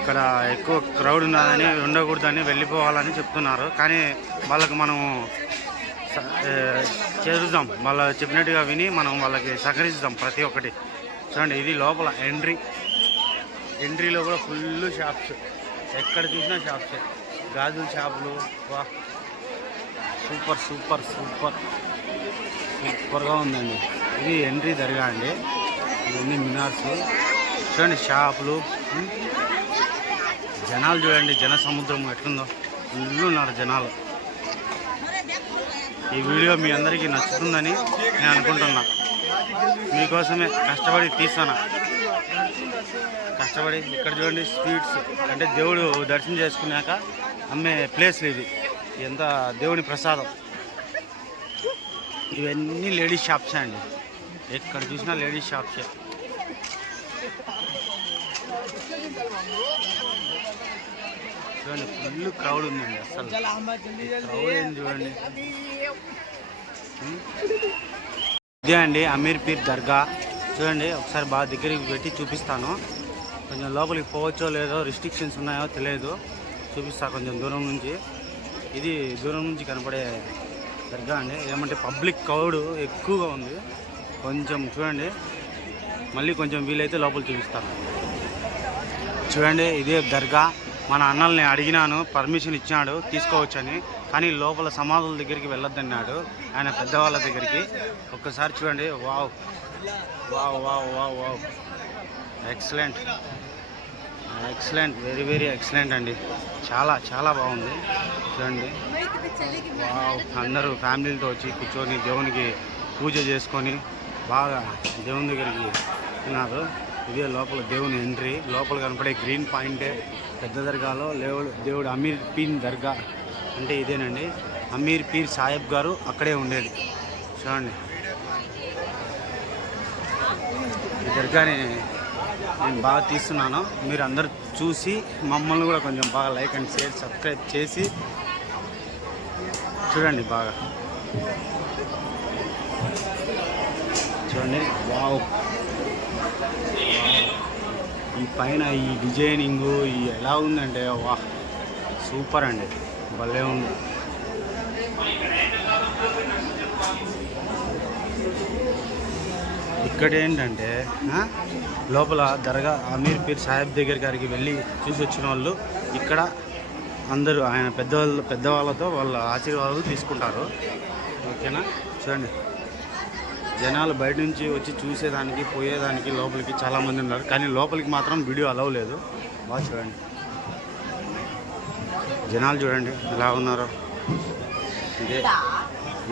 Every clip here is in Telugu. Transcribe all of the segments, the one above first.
ఇక్కడ ఎక్కువ క్రౌడ్ ఉన్నదని ఉండకూడదని వెళ్ళిపోవాలని చెప్తున్నారు. కానీ వాళ్ళకు మనం చేరుద్దాం, వాళ్ళ చెప్పినట్టుగా విని మనం వాళ్ళకి సహకరిస్తాం ప్రతి ఒక్కటి. చూడండి, ఇది లోపల ఎంట్రీలో కూడా ఫుల్ షాప్స్, ఎక్కడ చూసినా షాప్సే. గాజుల షాపులు, వా సూపర్ సూపర్ సూపర్ సూపర్గా ఉందండి. ఇది ఎంట్రీ దర్గా అండి. ఇవన్నీ మినార్స్. చూడండి షాపులు, జనాలు చూడండి, జన సముద్రం ఎట్లుందో, ఫుల్ ఉన్నారు జనాలు. ఈ వీడియో మీ అందరికీ నచ్చుతుందని నేను అనుకుంటున్నా. మీకోసమే కష్టపడి తీస్తాను. కష్టపడి ఇక్కడ చూడండి స్వీట్స్, అంటే దేవుడు దర్శనం చేసుకున్నాక అమ్మే ప్లేస్లు ఇది. ఎంత దేవుని ప్రసాదం. ఇవన్నీ లేడీస్ షాప్సే అండి, ఎక్కడ చూసినా లేడీస్ షాప్సే. చూడండి ఫుల్ క్రౌడ్ ఉందండి. అసలు క్రౌడ్ ఏంది చూడండి. ఇదే అండి అమీర్ పీర్ దర్గా. చూడండి ఒకసారి బాగా దగ్గరికి పెట్టి చూపిస్తాను. కొంచెం లోపలికి పోవచ్చో లేదో, రిస్ట్రిక్షన్స్ ఉన్నాయో తెలియదు, చూపిస్తా కొంచెం దూరం నుంచి. ఇది దూరం నుంచి కనపడే దర్గా అండి. ఏమంటే పబ్లిక్ క్రౌడ్ ఎక్కువగా ఉంది. కొంచెం చూడండి, మళ్ళీ కొంచెం వీలైతే లోపల చూపిస్తాను. చూడండి ఇదే దర్గా. మన అన్నల్ని అడిగినాను, పర్మిషన్ ఇచ్చాడు తీసుకోవచ్చని. కానీ లోపల సమాధుల దగ్గరికి వెళ్ళొద్దన్నాడు ఆయన, పెద్దవాళ్ళ దగ్గరికి. ఒక్కసారి చూడండి, wow wow wow wow wow, excellent excellent, very very excellent అండి. చాలా చాలా బాగుంది. చూడండి వావ్, అందరూ ఫ్యామిలీలతో వచ్చి కూర్చొని దేవునికి పూజ చేసుకొని బాగా దేవుని దగ్గరికి ఉన్నారు. ఇదే లోపల దేవుని ఎంట్రీ. లోపల కనపడే గ్రీన్ పాయింటే పెద్ద దర్గాలో దేవుడు అమీర్ పీర్ దర్గా అంటే ఇదేనండి. అమీర్ పీర్ సాహెబ్ గారు అక్కడే ఉండేది. చూడండి ఈ దర్గాని నేను బాగా తీస్తున్నాను. మీరు అందరూ చూసి మమ్మల్ని కూడా కొంచెం బాగా లైక్ అండ్ షేర్ సబ్స్క్రైబ్ చేసి చూడండి బాగా. చూడండి వావ్, ఈ పైన ఈ డిజైనింగు ఈ ఎలా ఉందంటే వా సూపర్ అండి, భలే ఉంది. ఇక్కడ ఏంటంటే లోపల దర్గా అమీర్ పీర్ సాహెబ్ దగ్గర గారికి వెళ్ళి చూసి వచ్చిన వాళ్ళు ఇక్కడ అందరూ ఆయన పెద్దవాళ్ళతో వాళ్ళ ఆశీర్వాదాలు తీసుకుంటారు. ఓకేనా. చూడండి జనాలు బయట నుంచి వచ్చి చూసేదానికి పోయేదానికి లోపలికి చాలామంది ఉన్నారు. కానీ లోపలికి మాత్రం వీడియో అలౌ లేదు. బాగా చూడండి జనాలు చూడండి ఎలా ఉన్నారో.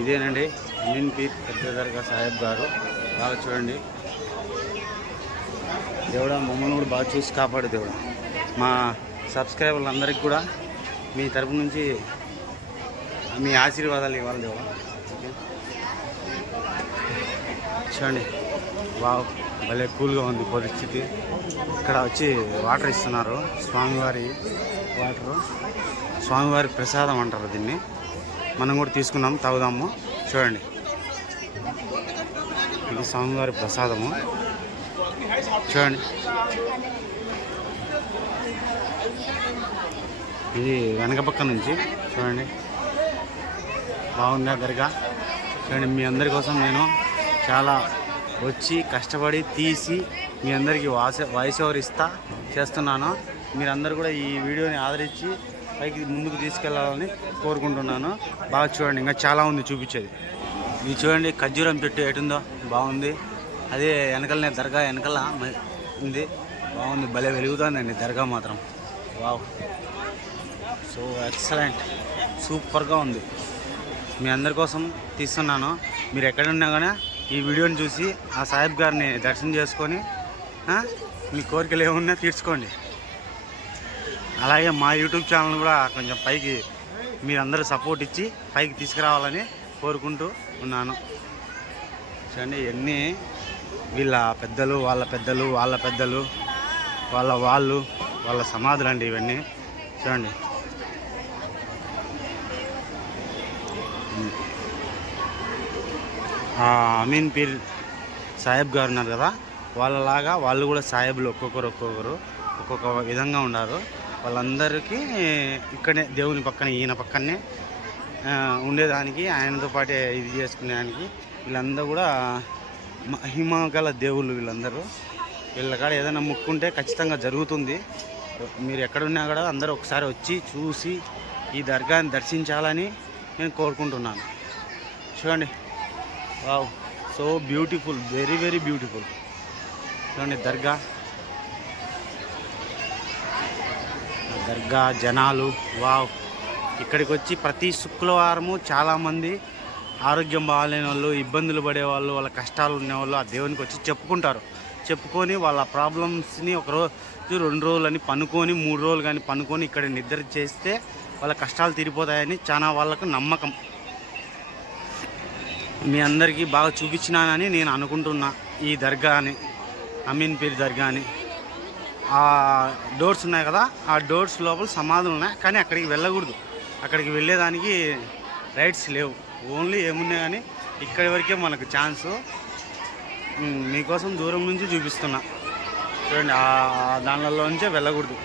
ఇదేనండి అమీర్ పీర్ పెద్ద దర్గా సాహెబ్ గారు. బాగా చూడండి. దేవుడా మమ్మల్ని కూడా బాగా చూసి కాపాడు దేవుడా. మా సబ్స్క్రైబర్లు అందరికీ కూడా మీ తరపు నుంచి మీ ఆశీర్వాదాలు ఇవ్వాలి దేవుడా. ఓకే చూడండి బాగా భలే కూల్గా ఉంది పరిస్థితి. ఇక్కడ వచ్చి వాటర్ ఇస్తున్నారు, స్వామివారి వాటరు, స్వామివారి ప్రసాదం అంటారు దీన్ని. మనం కూడా తీసుకున్నాము, తాగుదాము. చూడండి ఇది స్వామివారి ప్రసాదము. చూడండి ఇది వెనక పక్క నుంచి చూడండి బాగుందా దర్గా. చూడండి మీ అందరి కోసం నేను చాలా వచ్చి కష్టపడి తీసి మీ అందరికీ వాయిస్ ఓవర్ చేస్తున్నాను. మీరందరూ కూడా ఈ వీడియోని ఆదరించి పైకి ముందుకు తీసుకెళ్లాలని కోరుకుంటున్నాను. బాగా చూడండి, ఇంకా చాలా ఉంది చూపించేది. ఇది చూడండి ఖర్జూరం చెట్టు ఎటుందో బాగుంది. అదే వెనకలనే దర్గా వెనకల ఉంది, బాగుంది, భలే వెలుగుతుందండి దర్గా మాత్రం. వావ్, సో ఎక్సలెంట్, సూపర్గా ఉంది. మీ అందరి కోసం తీస్తున్నాను. మీరు ఎక్కడున్నా కానీ ఈ వీడియోని చూసి ఆ సాహెబ్ గారిని దర్శనం చేసుకొని మీ కోరికలు ఏమున్నా తీర్చుకోండి. అలాగే మా యూట్యూబ్ ఛానల్ కూడా కొంచెం పైకి మీరందరూ సపోర్ట్ ఇచ్చి పైకి తీసుకురావాలని కోరుకుంటూ ఉన్నాను. చూడండి ఇవన్నీ వీళ్ళ పెద్దలు, వాళ్ళ పెద్దలు, వాళ్ళ పెద్దలు, వాళ్ళ సమాధులు అండి ఇవన్నీ. చూడండి అమీర్ పీర్ సాహెబ్ గారు ఉన్నారు కదా, వాళ్ళలాగా వాళ్ళు కూడా సాహెబులు ఒక్కొక్కరు ఒక్కొక్క విధంగా ఉన్నారు. వాళ్ళందరికీ ఇక్కడనే దేవుని పక్కన ఈయన పక్కనే ఉండేదానికి, ఆయనతో పాటే ఇది చేసుకునేదానికి వీళ్ళందరూ కూడా మహిమ గల దేవుళ్ళు. వీళ్ళందరూ వీళ్ళ కాడ ఏదైనా ముక్కుంటే ఖచ్చితంగా జరుగుతుంది. మీరు ఎక్కడున్నా కూడా అందరూ ఒకసారి వచ్చి చూసి ఈ దర్గాని దర్శించాలని నేను కోరుకుంటున్నాను. చూడండి, wow, so beautiful, very very beautiful. చూడండి దర్గా జనాలు, వావ్. ఇక్కడికి వచ్చి ప్రతి శుక్రవారము చాలామంది ఆరోగ్యం బాగాలేని వాళ్ళు, ఇబ్బందులు పడేవాళ్ళు, వాళ్ళ కష్టాలు ఉండేవాళ్ళు ఆ దేవునికి వచ్చి చెప్పుకొని వాళ్ళ ప్రాబ్లమ్స్ని ఒక రోజు 2 రోజులని పనుకొని 3 రోజులు కానీ పనుకొని ఇక్కడ నిద్ర చేస్తే వాళ్ళ కష్టాలు తీరిపోతాయని చాలా వాళ్ళకు నమ్మకం. మీ అందరికీ బాగా చూపించినానని నేను అనుకుంటున్నా. ఈ దర్గాని, అమీన్ పీర్ దర్గాని, ఆ డోర్స్ ఉన్నాయి కదా, ఆ డోర్స్ లోపల సమాధులు ఉన్నాయి, కానీ అక్కడికి వెళ్ళకూడదు. అక్కడికి వెళ్ళేదానికి రైట్స్ లేవు. ఓన్లీ ఏమున్నాయి కానీ ఇక్కడి వరకే మనకు ఛాన్సు. మీకోసం దూరం నుంచి చూపిస్తున్నా. చూడండి, దానిలో నుంచే వెళ్ళకూడదు.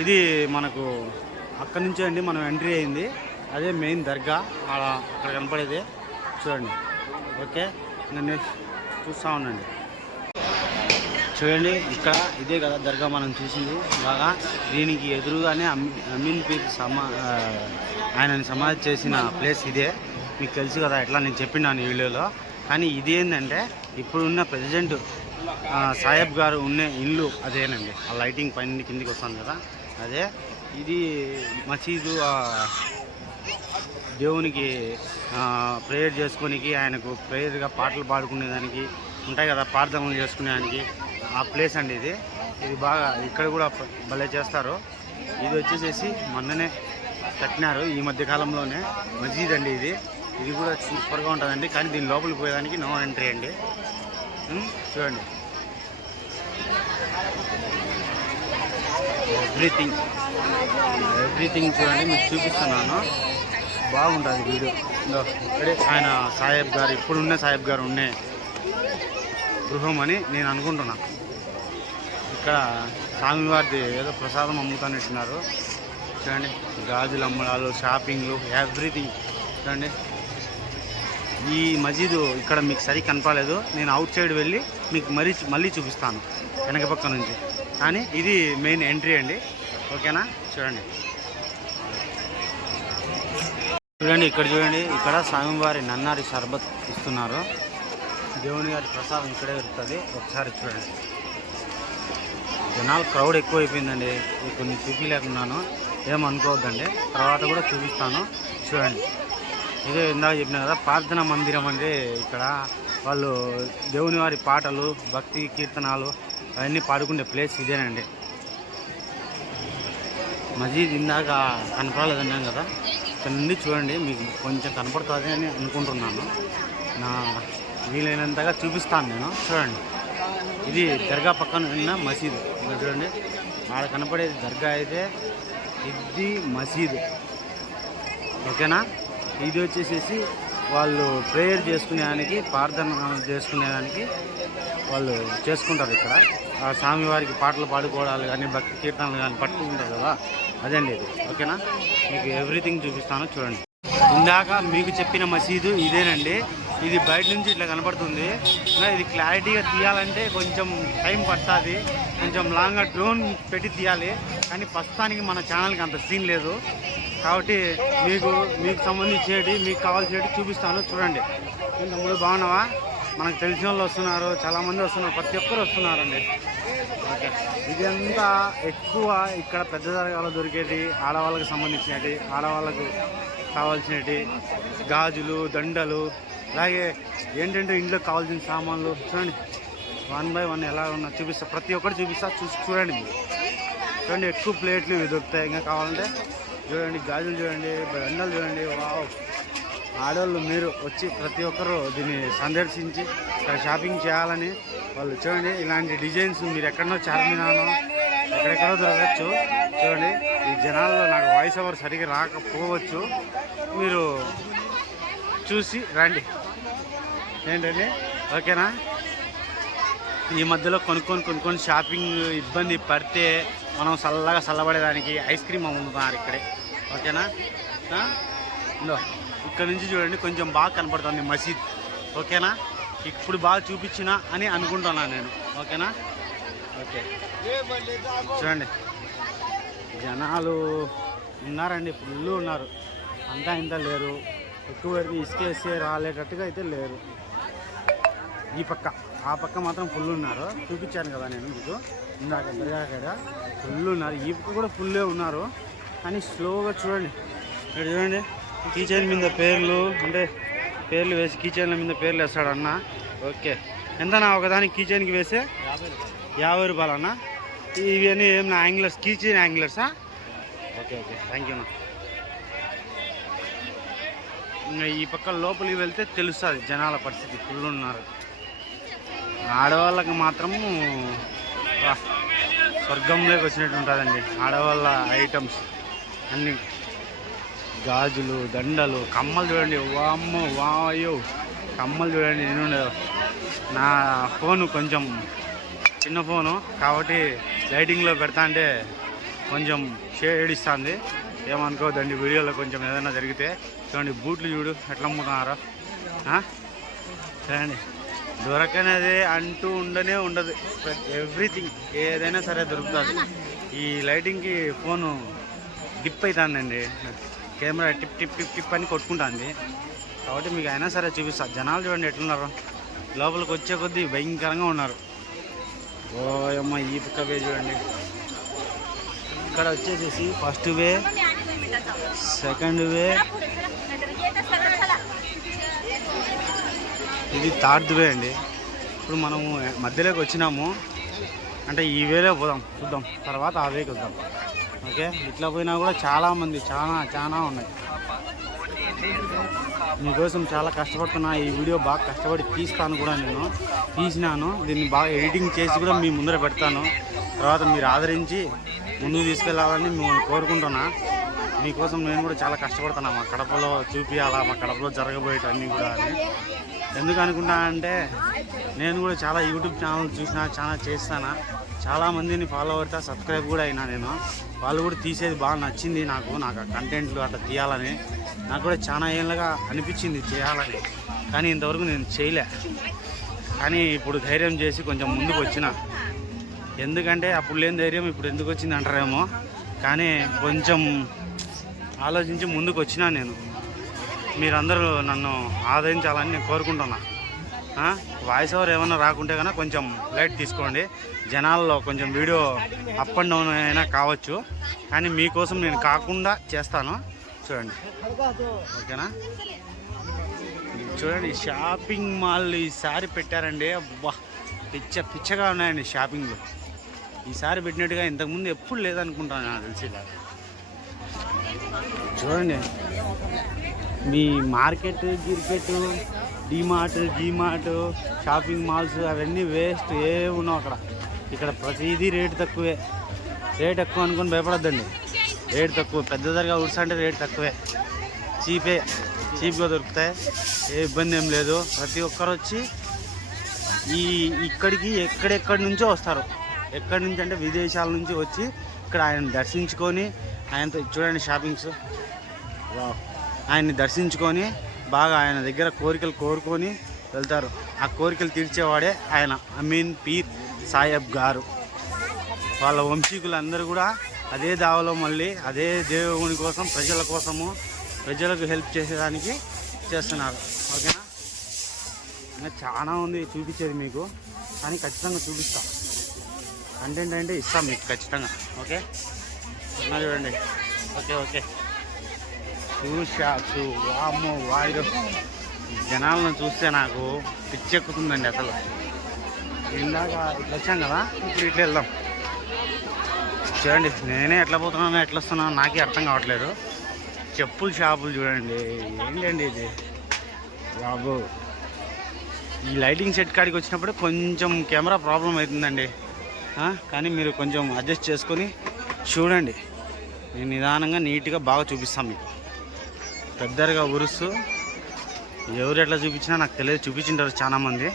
ఇది మనకు అక్కడి నుంచే అండి మనం ఎంట్రీ అయింది. అదే మెయిన్ దర్గా, అక్కడ కనపడేది. చూడండి, ఓకే, నేను చూస్తూ ఉండండి. చూడండి, ఇక్కడ ఇదే కదా దర్గా మనం చూసింది బాగా. దీనికి ఎదురుగానే అమీన్ పీర్ ఆయనని సమాధి చేసిన ప్లేస్ ఇదే. మీకు తెలుసు కదా, ఎట్లా నేను చెప్పినాను ఈ వీడియోలో. కానీ ఇది ఏంటంటే ఇప్పుడున్న ప్రెసిడెంట్ సాహెబ్ గారు ఉన్న ఇల్లు అదేనండి. ఆ లైటింగ్ పైన కిందికి వస్తుంది కదా, అదే. ఇది మసీదు, దేవునికి ప్రేయర్ చేసుకోనికి, ఆయనకు ప్రేయర్గా పాటలు పాడుకునేదానికి ఉంటాయి కదా, ప్రార్థనలు చేసుకునేదానికి ఆ ప్లేస్ అండి ఇది. ఇది బాగా ఇక్కడ కూడా భలే చేస్తారు. ఇది వచ్చేసేసి మొన్ననే కట్టినారు, ఈ మధ్య కాలంలోనే. మసీద్ అండి ఇది. ఇది కూడా సూపర్గా ఉంటుందండి, కానీ దీని లోపలికి పోయేదానికి నో ఎంట్రీ అండి. చూడండి, ఎవ్రీథింగ్ చూడండి, మీకు చూపిస్తున్నాను. బాగుంటుంది వీడియో. ఇక్కడే ఆయన సాహెబ్ గారు, ఇప్పుడున్న సాహెబ్ గారు ఉండే గృహం అని నేను అనుకుంటున్నా. ఇక్కడ స్వామివారిది ఏదో ప్రసాదం అమ్ముతానంటున్నారు. చూడండి, గాజులు అమ్మడాలు, షాపింగ్లు, ఎవ్రీథింగ్. చూడండి, ఈ మసీదు ఇక్కడ మీకు సరి కనపడలేదు. నేను అవుట్ సైడ్ వెళ్ళి మీకు మళ్ళీ చూపిస్తాను వెనక పక్క నుంచి. కానీ ఇది మెయిన్ ఎంట్రీ అండి, ఓకేనా? చూడండి, ఇక్కడ చూడండి, ఇక్కడ స్వామివారి నన్నారి షర్బత్ ఇస్తున్నారు. దేవుని గారి ప్రసాదం ఇక్కడే దొరుకుతుంది. ఒకసారి చూడండి. జనాలు క్రౌడ్ ఎక్కువ అయిపోయిందండి. కొన్ని చూపించలేకున్నాను, ఏమనుకోవద్దండి. తర్వాత కూడా చూపిస్తాను. చూడండి, ఇదే ఇందాక చెప్పిన కదా ప్రార్థనా మందిరం అంటే. ఇక్కడ వాళ్ళు దేవుని వారి పాటలు, భక్తి కీర్తనాలు అవన్నీ పాడుకునే ప్లేస్ ఇదేనండి. మసీద్ ఇందాక కనపడలేదన్నాం కదా, ఇక్కడ నుండి చూడండి, మీకు కొంచెం కనపడుతుంది అని అనుకుంటున్నాను. నా వీలైనంతగా చూపిస్తాను నేను. చూడండి, ఇది దర్గా పక్కన ఉన్న మసీదు. చూడండి, ఆడ కనపడేది దర్గా అయితే, ఇది మసీదు, ఓకేనా? ఇది వచ్చేసేసి వాళ్ళు ప్రేయర్ చేసుకునేదానికి, ప్రార్థన చేసుకునేదానికి వాళ్ళు చేసుకుంటారు. ఇక్కడ ఆ స్వామివారికి పాటలు పాడుకోవడాలు కానీ, భక్తి కీర్తనలు కానీ పట్టుకుంటారు కదా, అదండి ఇది, ఓకేనా? మీకు ఎవ్రీథింగ్ చూపిస్తాను. చూడండి, ఇందాక మీకు చెప్పిన మసీదు ఇదేనండి. ఇది బయట నుంచి ఇట్లా కనపడుతుంది. ఇది క్లారిటీగా తీయాలంటే కొంచెం టైం పడుతుంది, కొంచెం లాంగ్గా డ్రోన్ పెట్టి తీయాలి. కానీ ప్రస్తుతానికి మన ఛానల్కి అంత సీన్ లేదు, కాబట్టి మీకు సంబంధించేటి, మీకు కావాల్సినవి చూపిస్తాను. చూడండి, తమ్ముడు బాగున్నావా? మనకు తెలిసిన వాళ్ళు వస్తున్నారు, చాలామంది వస్తున్నారు, ప్రతి ఒక్కరు వస్తున్నారండి. ఓకే, ఇదంతా ఎక్కువ ఇక్కడ పెద్ద దర్గాలో దొరికేటి, ఆడవాళ్ళకి సంబంధించినవి, ఆడవాళ్ళకు కావాల్సినవి, గాజులు, దండలు, అలాగే ఏంటంటే ఇంట్లోకి కావాల్సిన సామాన్లు. చూడండి, 1 by 1 ఎలా ఉన్నా చూపిస్తా, ప్రతి ఒక్కటి చూపిస్తా. చూడండి మీరు. చూడండి, ఎక్కువ ప్లేట్లు ఇవి దొరుకుతాయి. ఇంకా కావాలంటే చూడండి, గాజులు చూడండి, దండలు చూడండి. వావ్, ఆడవాళ్ళు మీరు వచ్చి ప్రతి ఒక్కరు దీన్ని సందర్శించి ఇక్కడ షాపింగ్ చేయాలని వాళ్ళు. చూడండి, ఇలాంటి డిజైన్స్ మీరు ఎక్కడనో చార్మినారో ఎక్కడెక్కడో దొరకచ్చు. చూడండి, ఈ జనాల్లో నాకు వాయిస్ ఓవర్ సరిగ్గా రాకపోవచ్చు, మీరు చూసి రండి. ఏంటండి, ఓకేనా? ఈ మధ్యలో కొనుక్కొని షాపింగ్ ఇబ్బంది పడితే మనం చల్లబడేదానికి ఐస్ క్రీమ్ అమ్ముతున్నారు ఇక్కడే. ఓకేనా? ఇక్కడ నుంచి చూడండి కొంచెం బాగా కనపడుతుంది మసీద్. ఓకేనా? ఇప్పుడు బాగా చూపించిన అని అనుకుంటున్నాను నేను. ఓకేనా? ఓకే, చూడండి జనాలు ఉన్నారండి, ఫుల్ ఉన్నారు. అంతా ఇంత లేరు, ఎక్కువ పెడితే ఇసుకేస్తే రాలేటట్టుగా అయితే లేరు. ఈ పక్క ఆ పక్క మాత్రం ఫుల్ ఉన్నారు. చూపించాను కదా నేను మీకు ఇందాక దర్గా ఫుల్ ఉన్నారు. ఈ పక్క కూడా ఫుల్లే ఉన్నారు. కానీ స్లోగా చూడండి. ఇక్కడ చూడండి కీచైన్ మీద పేర్లు, అంటే పేర్లు వేసి కీచైన్ల మీద పేర్లు వేస్తాడు అన్న. ఓకే, ఎంతనా ఒకదానికి కీచైన్కి వేసే 50 రూపాయలు అన్న. ఇవన్నీ ఏమన్నా యాంగ్లర్స్, కీచైన్ యాంగ్లర్సా? ఓకే ఓకే, థ్యాంక్ యూ అన్న. ఇంకా ఈ పక్క లోపలికి వెళ్తే తెలుస్తుంది జనాల పరిస్థితి. ఫుల్ ఉన్నారు. ఆడవాళ్ళకి మాత్రము స్వర్గంలోకి వచ్చినట్టు ఉంటుందండి. ఆడవాళ్ళ ఐటమ్స్ అన్నీ, గాజులు, దండలు, కమ్మలు చూడండి. వామ్మో వాయో, కమ్మలు చూడండి. నేను నా ఫోను కొంచెం చిన్న ఫోను కాబట్టి లైటింగ్లో పెడతా అంటే కొంచెం షేడ్ ఇస్తుంది, ఏమనుకోవద్దండి. వీడియోలో కొంచెం ఏదైనా జరిగితే. చూడండి బూట్లు చూడు ఎట్లా అమ్ముతున్నారో. చూడండి దొరకనేది అంటూ ఉండదు. ఎవ్రీథింగ్ ఏదైనా సరే దొరుకుతుంది. ఈ లైటింగ్కి ఫోను డిప్ అవుతుందండి, camera tip tip tip tip అని కొట్టుకుంటుంది. కాబట్టి మీకు అయినా సరే చూపిస్తా. జనాలు చూడండి ఎట్లున్నారు. లోపలికి వచ్చే కొద్దీ భయంకరంగా ఉన్నారు. ఓ అమ్మ, ఈ పక్క వే చూడండి. ఇక్కడ వచ్చేసేసి ఫస్ట్ వే, సెకండ్ వే, ఇది థర్డ్ వే అండి. ఇప్పుడు మనము మధ్యలోకి వచ్చినాము అంటే ఈ వేలో పోదాం, చూద్దాం, తర్వాత ఆ వేకి వద్దాం. ఓకే, ఇట్లా పోయినా కూడా చాలామంది చాలా ఉన్నాయి. మీకోసం చాలా కష్టపడుతున్నా. ఈ వీడియో బాగా కష్టపడి తీస్తాను కూడా, నేను తీసినాను. దీన్ని బాగా ఎడిటింగ్ చేసి కూడా మీ ముందర పెడతాను. తర్వాత మీరు ఆదరించి ముందుకు తీసుకెళ్ళాలని మిమ్మల్ని కోరుకుంటున్నా. మీకోసం నేను కూడా చాలా కష్టపడుతున్నా. మా కడపలో చూపించాలా, మా కడపలో జరగబోయేటన్నీ కూడా అని. ఎందుకు అనుకుంటా అంటే నేను కూడా చాలా యూట్యూబ్ ఛానల్ చూసినా, చాలా చేస్తాను. చాలామందిని ఫాలో అవుతా, సబ్స్క్రైబ్ కూడా అయినా నేను. వాళ్ళు కూడా తీసేది బాగా నచ్చింది నాకు ఆ కంటెంట్లు అట్లా తీయాలని. నాకు కూడా చాలా ఏళ్ళగా అనిపించింది చేయాలని, కానీ ఇంతవరకు నేను చేయలే. కానీ ఇప్పుడు ధైర్యం చేసి కొంచెం ముందుకు వచ్చిన. ఎందుకంటే అప్పుడు లేని ధైర్యం ఇప్పుడు ఎందుకు వచ్చింది అంటారేమో, కానీ కొంచెం ఆలోచించి ముందుకు వచ్చినా నేను. మీరందరూ నన్ను ఆదరించాలని నేను కోరుకుంటున్నా. వాయిస్ ఓవర్ ఏమైనా రాకుంటే కనుక కొంచెం లైట్ తీసుకోండి. జనాల్లో కొంచెం వీడియో అప్ అండ్ డౌన్ అయినా కావచ్చు, కానీ మీకోసం నేను కాకుండా చేస్తాను. చూడండి, ఓకేనా? చూడండి షాపింగ్ మాల్ ఈసారి పెట్టారండి. అబ్బా, పిచ్చగా ఉన్నాయండి షాపింగ్లు. ఈసారి పెట్టినట్టుగా ఇంతకుముందు ఎప్పుడు లేదనుకుంటాను నాకు తెలిసి. చూడండి, మీ మార్కెట్ గిర్కెట్, డిమార్ట్, జీమార్ట్, షాపింగ్ మాల్స్ అవన్నీ వేస్ట్. ఏ ఉన్నావు అక్కడ. ఇక్కడ ప్రతిదీ రేటు తక్కువే. రేట్ ఎక్కువ అనుకుని భయపడద్దండి. రేట్ తక్కువ. పెద్ద దర్గా ఊడ్స్ అంటే రేట్ తక్కువే, చీప్గా దొరుకుతాయి. ఏ ఇబ్బంది ఏం లేదు. ప్రతి ఒక్కరు వచ్చి ఇక్కడికి ఎక్కడెక్కడి నుంచో వస్తారు. ఎక్కడి నుంచి అంటే విదేశాల నుంచి వచ్చి ఇక్కడ ఆయన దర్శించుకొని, ఆయనతో చూడండి షాపింగ్స్, ఆయన్ని దర్శించుకొని బాగా ఆయన దగ్గర కోరికలు కోరుకొని వెళ్తారు. ఆ కోరికలు తీర్చేవాడే ఆయన అమీన్ పీర్ సాహెబ్ గారు. వాళ్ళ వంశీకులందరూ కూడా అదే దావలో మళ్ళీ అదే దేవుని కోసం, ప్రజల కోసము, ప్రజలకు హెల్ప్ చేసేదానికి చేస్తున్నారు. ఓకేనా? ఇంకా చాలా ఉంది చూపించేది మీకు, కానీ ఖచ్చితంగా చూపిస్తాం. కంటెంట్ అంటే ఇస్తాం మీకు ఖచ్చితంగా. ఓకే, చూడండి. ఓకే, షాప్స్, వామ్మో వాయిరు. జనాలను చూస్తే నాకు పిచ్చెక్కుతుందండి అసలు. ఇందాక ఇట్లా వచ్చాం కదా, ఇప్పుడు ఇట్లా వెళ్దాం. చూడండి, నేనే ఎట్లా పోతున్నానో ఎట్లా వస్తున్నానో నాకే అర్థం కావట్లేదు. చెప్పుల షాపులు చూడండి. ఏంటండి ఇది బాబు. ఈ లైటింగ్ సెట్ కాడికి వచ్చినప్పుడు కొంచెం కెమెరా ప్రాబ్లం అవుతుందండి, కానీ మీరు కొంచెం అడ్జస్ట్ చేసుకొని చూడండి. నేను నిదానంగా నీట్గా బాగా చూపిస్తాను మీకు. పెద్దగా ఉరుసు ఎవరు ఎట్లా చూపించినా నాకు తెలియదు. చూపించింటారు చాలామంది,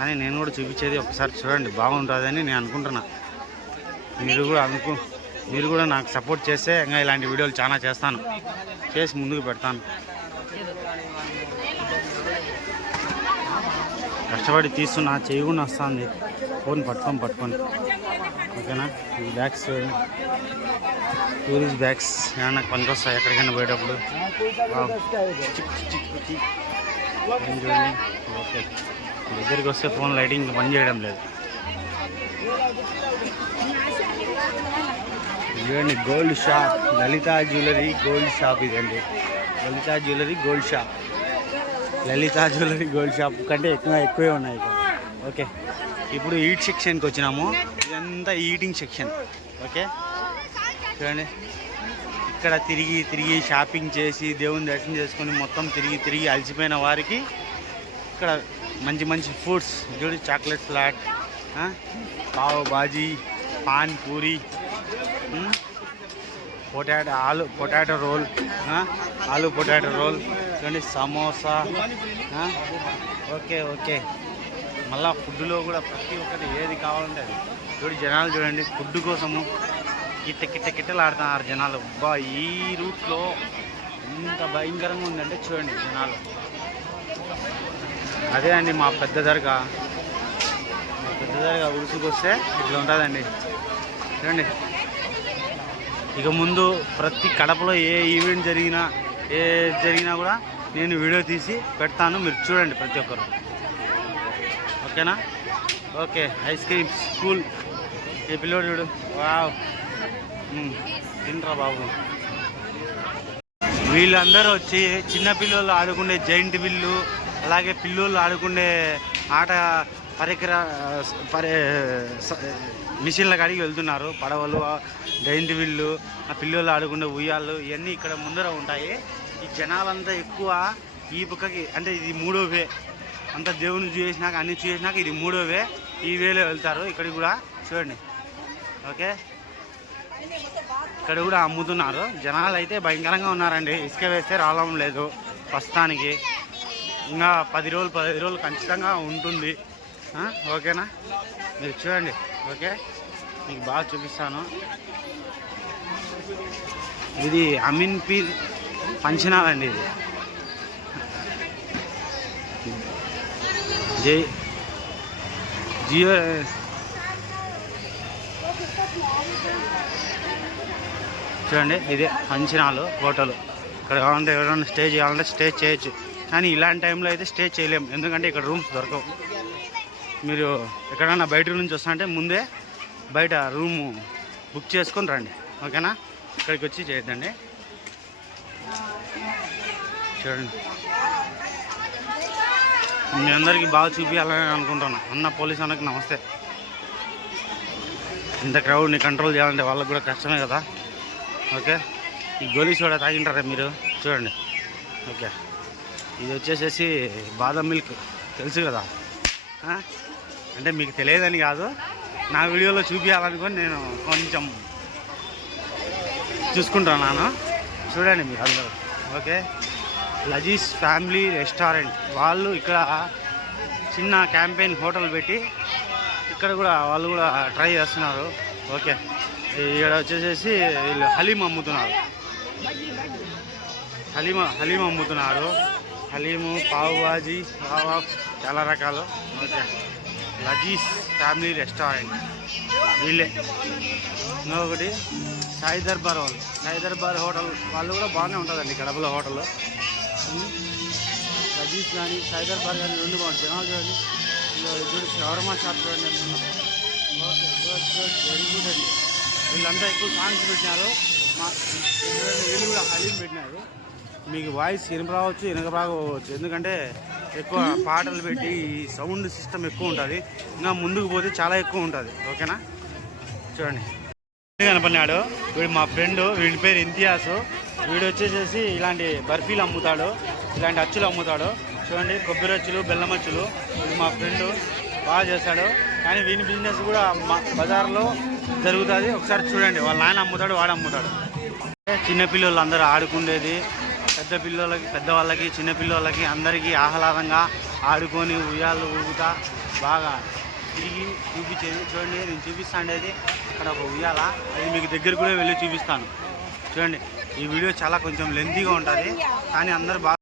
కానీ నేను కూడా చూపించేది ఒకసారి చూడండి, బాగుంటుందని నేను అనుకుంటున్నా. మీరు కూడా నాకు సపోర్ట్ చేస్తే ఇంకా ఇలాంటి వీడియోలు చాలా చేస్తాను, చేసి ముందుకు పెడతాను. కష్టపడి తీస్తున్నా, చెయ్యి కూడా వస్తుంది ఫోన్ పట్టుకొని. ఓకేనా? ఈ బ్యాగ్స్ టూరిస్ట్ బ్యాగ్స్ ఏమన్నా పనికి వస్తాయి ఎక్కడికైనా పోయేటప్పుడు. చూడండి. ఓకే, దగ్గరికి వస్తే ఫోన్ లైటింగ్ పని చేయడం లేదు. చూడండి, gold shop, Lalitha jewellery gold shop. ఇదండి Lalitha jewellery gold shop. Lalitha jewellery gold shop కంటే ఎక్కువే ఉన్నాయి ఇక్కడ. ఓకే, ఇప్పుడు ఈట్ సెక్షన్కి వచ్చినాము. ఇదంతా ఈటింగ్ సెక్షన్. ఓకే, చూడండి, ఇక్కడ తిరిగి షాపింగ్ చేసి దేవుని దర్శనం చేసుకొని మొత్తం తిరిగి అలసిపోయిన వారికి ఇక్కడ మంచి ఫుడ్స్ చూడండి. Chocolate flat, pav bhaji, pan puri, potato roll, aloo potato roll చూడండి, సమోసా. ఓకే, మళ్ళీ ఫుడ్లో కూడా ప్రతి ఒక్కటి ఏది కావాలంటే అది. చూడండి, జనాలు చూడండి, ఫుడ్ కోసము కిట్టలాడుతున్నారు జనాలు. అబ్బా, ఈ రూట్లో ఎంత భయంకరంగా ఉందంటే చూడండి జనాలు. అదే అండి మా పెద్ద దర్గా ఉరుసుకొస్తే ఇట్లా ఉంటుందండి. చూడండి, ఇక ముందు ప్రతి కడపలో ఏ ఈవెంట్ జరిగినా కూడా నేను వీడియో తీసి పెడతాను, మీరు చూడండి ప్రతి ఒక్కరు. ఓకేనా? Okay, ice creams cool. ఈ పిల్లోడు చూడు, వావ్, తినరా బాబు. వీళ్ళందరూ వచ్చి చిన్న పిల్లలు ఆడుకునే జైంట్ విల్లు, అలాగే పిల్లోళ్ళు ఆడుకునే ఆట మిషన్ల కాడికి వెళ్తున్నారు. పడవలు, జైంట్ విల్లు, పిల్లోళ్ళు ఆడుకునే ఉయ్యాళ్ళు ఇవన్నీ ఇక్కడ ముందర ఉంటాయి. ఈ జనాలంతా ఎక్కువ ఈ పక్కకి, అంటే ఇది 3వ వే. అంతా దేవుని చూసేసినాక అన్ని చూసేసినాక ఇది 3వ వే. ఈ వేలో వెళ్తారు. ఇక్కడికి కూడా చూడండి. ఓకే, ఇక్కడ కూడా అమ్ముతున్నారు. జనాలు అయితే భయంకరంగా ఉన్నారండి. ఇసుక వేస్తే రావడం లేదు ప్రస్తుతానికి. ఇంకా 10 రోజులు ఖచ్చితంగా ఉంటుంది. ఓకేనా? మీరు చూడండి. ఓకే, మీకు బాగా చూపిస్తాను. ఇది అమీన్ పీర్ ఫంక్షన్ హాల్ అండి. ఇది జియో చూడండి, ఇదే ఫంక్షన్ హాల్, హోటల్. ఇక్కడ కావాలంటే ఎవరైనా స్టే చేయాలంటే స్టే చేయొచ్చు. కానీ ఇలాంటి టైంలో అయితే స్టే చేయలేము, ఎందుకంటే ఇక్కడ రూమ్స్ దొరకవు. మీరు ఎక్కడైనా బయట నుంచి వస్తారంటే ముందే బయట రూము బుక్ చేసుకొని రండి. ఓకేనా? ఇక్కడికి వచ్చి చేయొద్దండి. చూడండి, మీ అందరికీ బాగా చూపించాలని అనుకుంటున్నాను. అన్న పోలీస్ అన్నకి నమస్తే. ఇంత క్రౌడ్ని కంట్రోల్ చేయాలంటే వాళ్ళకి కూడా కష్టమే కదా. ఓకే, ఈ గోలీ సోడా తాగింటారా మీరు? చూడండి. ఓకే, ఇది వచ్చేసేసి బాదం మిల్క్, తెలుసు కదా. అంటే మీకు తెలియదని కాదు, నా వీడియోలో చూపించాలనుకొని నేను కొంచెం చూసుకుంటున్నాను. చూడండి మీరు అందరూ. ఓకే, లజీజ్ ఫ్యామిలీ రెస్టారెంట్ వాళ్ళు ఇక్కడ చిన్న క్యాంపెయిన్ హోటల్ పెట్టి ఇక్కడ కూడా వాళ్ళు కూడా ట్రై చేస్తున్నారు. ఓకే, ఇక్కడ వచ్చేసేసి వీళ్ళు హలీం అమ్ముతున్నారు. హలీం అమ్ముతున్నారు. హలీము, పావు బాజీ, చాలా రకాలు. ఓకే, లజీజ్ ఫ్యామిలీ రెస్టారెంట్ వీళ్ళే. ఇంకొకటి సాయి దర్బార్ హోటల్ వాళ్ళు కూడా బాగానే ఉంటుందండి కడపలో హోటల్. లజీజ్ కానీ సాయి దర్బార్ కానీ రెండు బాగుంటుంది. జనాలు చూడండి. చూడండి, షవర్మా షాప్ చూడండి. ఓకే, వెరీ గుడ్ అండి. వీళ్ళంతా ఎక్కువ సాంగ్స్ పెట్టినారు. వీళ్ళు కూడా హలీం పెట్టినారు. మీకు వాయిస్ వినకపోవచ్చు, ఎందుకంటే ఎక్కువ పాటలు పెట్టి సౌండ్ సిస్టమ్ ఎక్కువ ఉంటుంది. ఇంకా ముందుకు పోతే చాలా ఎక్కువ ఉంటుంది. ఓకేనా? చూడండి, కనపడినాడు వీడు మా ఫ్రెండ్. వీడి పేరు ఇంతియాసు. వీడు వచ్చేసేసి ఇలాంటి బర్ఫీలు అమ్ముతాడు, ఇలాంటి అచ్చులు అమ్ముతాడు. చూడండి, కొబ్బరి అచ్చులు, బెల్లం అచ్చులు. వీడు మా ఫ్రెండ్ బాగా చేస్తాడు. కానీ వీని బిజినెస్ కూడా మా బజార్లో జరుగుతుంది. ఒకసారి చూడండి, వాళ్ళ నాయన అమ్ముతాడు, వాడు అమ్ముతాడు. చిన్నపిల్లలు అందరూ ఆడుకునేది, పెద్దవాళ్ళకి, చిన్నపిల్లలకి అందరికీ ఆహ్లాదంగా ఆడుకొని ఉయ్యాలు ఊగుతా బాగా తిరిగి చూపించేది. చూడండి నేను చూపిస్తాను అది ఇక్కడ ఒక ఉయ్యాల, అది మీకు దగ్గర కూడా వెళ్ళి చూపిస్తాను. చూడండి ఈ వీడియో చాలా కొంచెం లెంతీగా ఉంటుంది, కానీ అందరు బాగా.